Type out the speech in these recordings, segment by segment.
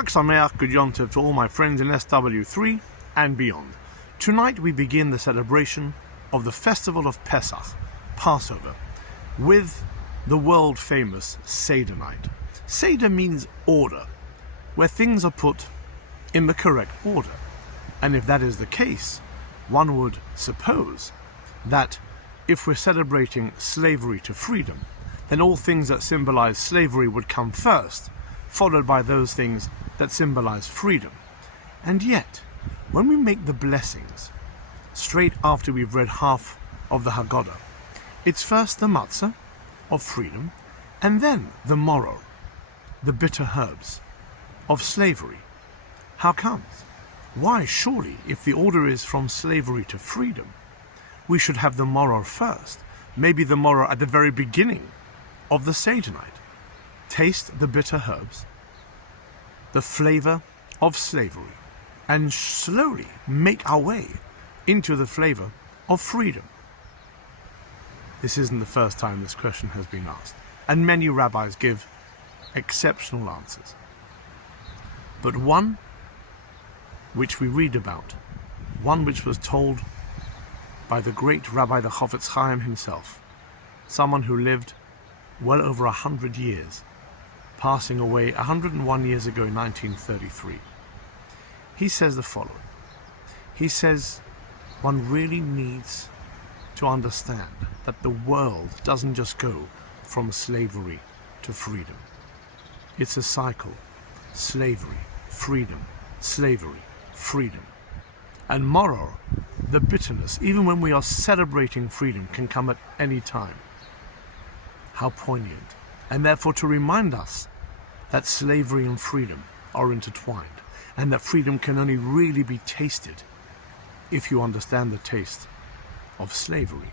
Chag Sameach, good Yom Tov to all my friends in SW3 and beyond. Tonight we begin the celebration of the festival of Pesach, Passover, with the world-famous Seder night. Seder means order, where things are put in the correct order. And if that is the case, one would suppose that if we're celebrating slavery to freedom, then all things that symbolize slavery would come first, followed by those things that symbolize freedom. And yet, when we make the blessings, straight after we've read half of the Haggadah, it's first the matzah of freedom, and then the moror, the bitter herbs of slavery. How comes? Why, surely, if the order is from slavery to freedom, we should have the moror first, maybe the moror at the very beginning of the Seder night. Taste the bitter herbs, the flavor of slavery, and slowly make our way into the flavor of freedom. This isn't the first time this question has been asked, and many rabbis give exceptional answers. But one which we read about, one which was told by the great Rabbi the Chofetz Chaim himself, someone who lived well over 100 years, passing away 101 years ago in 1933. He says the following. He says, one really needs to understand that the world doesn't just go from slavery to freedom. It's a cycle. Slavery, freedom, slavery, freedom. And moror, the bitterness, even when we are celebrating freedom, can come at any time. How poignant. And therefore to remind us that slavery and freedom are intertwined, and that freedom can only really be tasted if you understand the taste of slavery.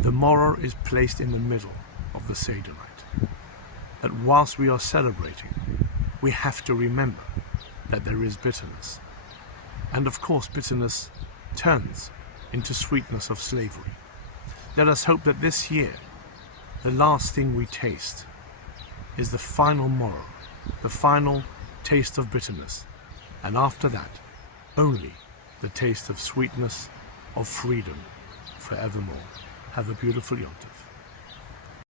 The moror is placed in the middle of the Seder night. That whilst we are celebrating, we have to remember that there is bitterness. And of course, bitterness turns into sweetness of slavery. Let us hope that this year, the last thing we taste is the final moror, the final taste of bitterness, and after that, only the taste of sweetness, of freedom, forevermore. Have a beautiful Yom Tov.